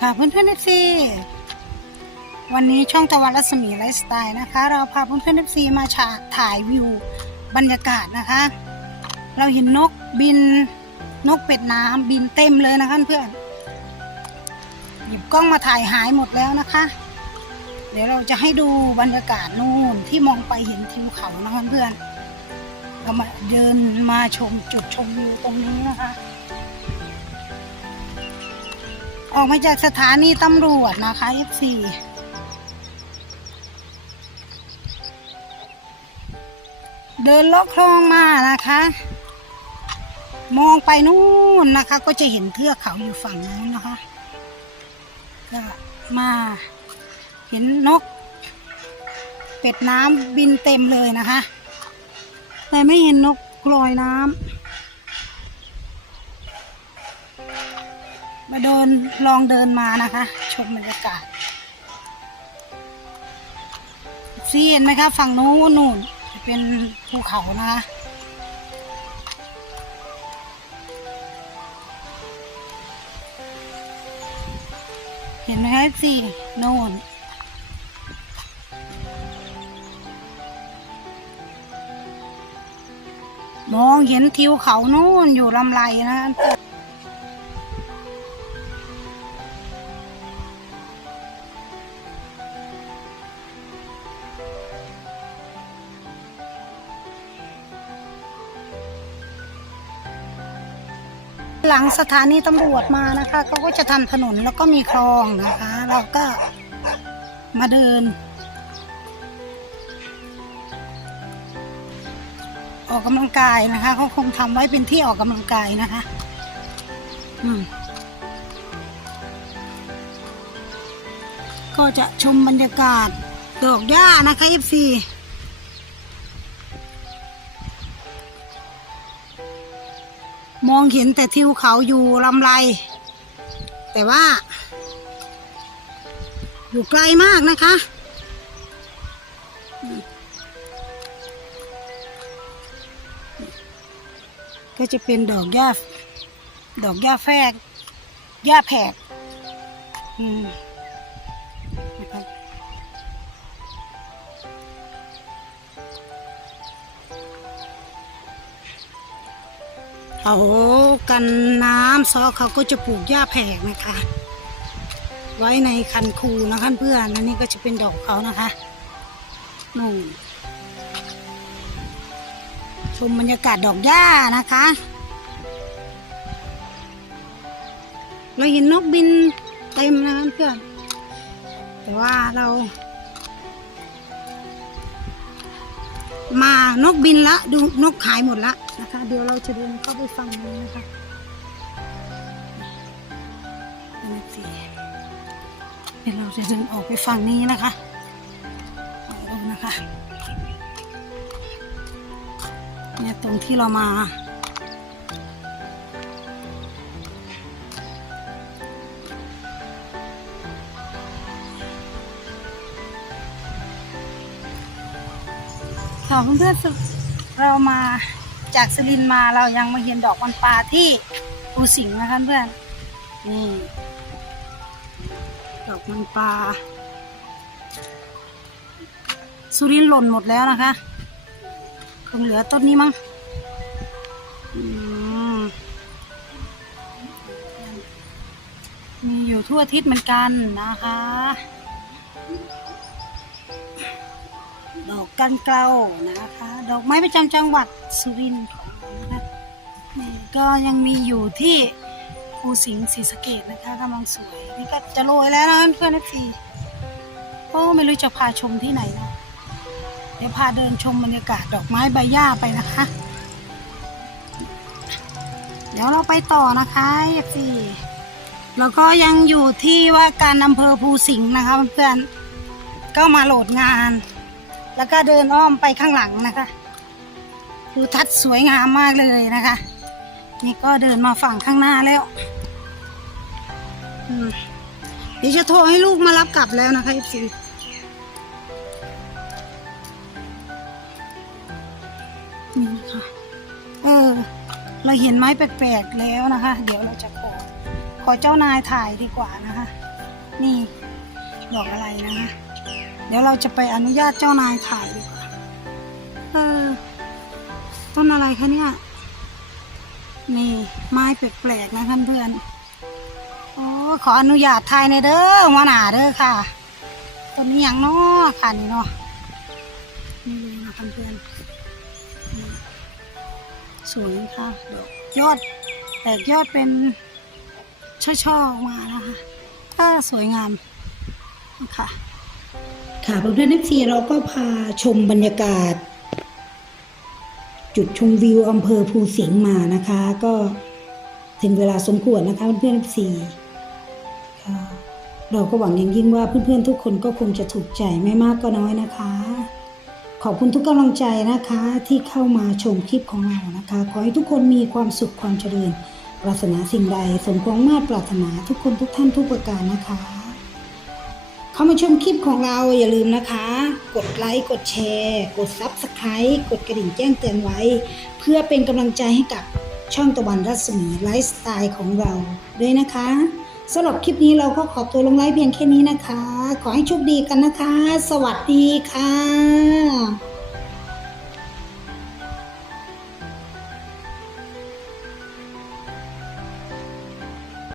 ค่ะเพื่อนเพื่อนเอฟซีวันนี้ช่องตะวันรัศมีไลฟ์สไตล์นะคะ เราพาเพื่อนเพื่อนเอฟซีมาฉาถ่ายวิวบรรยากาศนะคะ เราเห็นนกบินนกเป็ดน้ำบินเต็มเลยนะคะเพื่อนหยิบกล้องมาถ่ายหายหมดแล้วนะคะ เดี๋ยวเราจะให้ดูบรรยากาศนู่นที่มองไปเห็นทิวเขานะคะเพื่อนเรามาเดินมาชมจุดชมวิวตรงนี้นะคะ ออกมาจากสถานีตำรวจนะคะ F4 เดินเลาะคลองมานะคะ มองไปนู่นนะคะ ก็จะเห็นเทือกเขาอยู่ฝั่งนู้นนะคะก็มาเห็นนก เป็ดน้ำบินเต็มเลยนะคะ แต่ไม่เห็นนกลอยน้ำ มาเดินลองเดินมานะคะ ชมบรรยากาศซีเห็นไหมคะฝั่งนู้นนู่นจะเป็นภูเขานะคะเห็นไหมคะซีโน่นมองเห็นทิวเขานู่นอยู่ลำไรนะ หลังสถานีตำรวจมานะคะเขาก็จะทำถนนแล้วก็มีคลองนะคะ เราก็มาเดิน ออกกำลังกายนะคะเขาคงทำไว้เป็นที่ออกกำลังกายนะคะ อืมก็จะชมบรรยากาศดอกหญ้านะคะ FC องเห็นแต่ทิวเขาอยู่ลำไร แต่ว่า อยู่ไกลมากนะคะ ก็จะเป็นดอกหญ้าดอกหญ้าแฝกหญ้าแผกอืม เขากันน้ำซอเขาก็จะปลูกหญ้าแผกนะคะ ไว้ในคันคูนะคะเพื่อนอันนี้ก็จะเป็นดอกเขานะคะนู่นชมบรรยากาศดอกหญ้านะคะ เราเห็นนกบินเต็มนะเพื่อนแต่ว่าเรา มานกบินละดูนกขายหมดละนะคะ เดี๋ยวเราจะเดินเข้าไปฟังนี้นะคะนี่สิเดี๋ยวเราจะเดินออกไปฝั่งนี้นะคะเอานะคะเนี่ยตรงที่เรามา ค่ะเพื่อนๆเรามาจากสลินมาเรายังมาเห็นดอกมันปลาที่ภูสิงนะคะเพื่อนนี่ดอกมันปลาสุรินหล่นหมดแล้วนะคะคงเหลือต้นนี้มั้งมีอยู่ทั่วทิศเหมือนกันนะคะ ดอกกันเกลานะคะ ดอกไม้ประจำจังหวัดสุรินทร์นะคะนี่ก็ยังมีอยู่ที่ภูสิงห์ศรีสะเกดนะคะกำลังสวย นี่ก็จะโรยแล้วนะเพื่อนเอฟซีโอ้ไม่รู้จะพาชมที่ไหนนะเดี๋ยวพาเดินชมบรรยากาศดอกไม้ใบหญ้าไปนะคะ เดี๋ยวเราไปต่อนะคะเอฟซีแล้วก็ยังอยู่ที่ว่าการอำเภอภูสิงห์นะคะเพื่อนๆก็มาโหลดงาน แล้วก็เดินอ้อมไปข้างหลังนะคะดูทัดสวยงามมากเลยนะคะ นี่ก็เดินมาฝั่งข้างหน้าแล้วอืมเดี๋ยวจะโทรให้ลูกมารับกลับแล้วนะคะ FC นี่นะคะเออ เราเห็นไม้แปลกๆแล้วนะคะ เดี๋ยวเราจะขอ ขอเจ้านายถ่ายดีกว่านะคะ นี่ดอกอะไรนะคะ เดี๋ยวเราจะไปอนุญาตเจ้านายถ่ายดีกว่า เออ ต้นอะไรคะเนี่ย นี่ไม้แปลกๆนะเพื่อนๆโอ้ขออนุญาตถ่ายในเด้อหัวหน้าเด้อค่ะ ต้นนี้อย่างน้อค่ะนี่เนาะ นี่เลยนะเพื่อนๆสวยค่ะดอกยอด แตกยอดเป็นช่อๆออกมานะคะ ถ้าสวยงามค่ะ ค่ะเพื่อนๆเอฟซีเราก็พาชมบรรยากาศ จุดชมวิวอำเภอภูสิงห์มานะคะ ก็ถึงเวลาสมควรนะคะเพื่อนๆเอฟซีเราก็หวังอย่างยิ่งว่าเพื่อนๆทุกคนก็คงจะถูกใจไม่มากก็น้อยนะคะ ขอบคุณทุกกำลังใจนะคะที่เข้ามาชมคลิปของเรานะคะ ขอให้ทุกคนมีความสุขความเจริญปรารถนาสิ่งใดสมความมาตรปรารถนาทุกคนทุกท่านทุกประการนะคะ เข้ามาชมคลิปของเราอย่าลืมนะคะ กดไลค์ กดแชร์ กดซับสไคร b ์กดกระดิ่งแจ้งเตือนไว้ เพื่อเป็นกำลังใจให้กับช่องตะวันรัศมีไลฟ์สไตล์ของเราด้วยนะคะสำหรับคลิปนี้เราก็ขอตัวลงไลฟ์เพียงแค่นี้นะคะ ขอให้โชคดีกันนะคะ สวัสดีค่ะ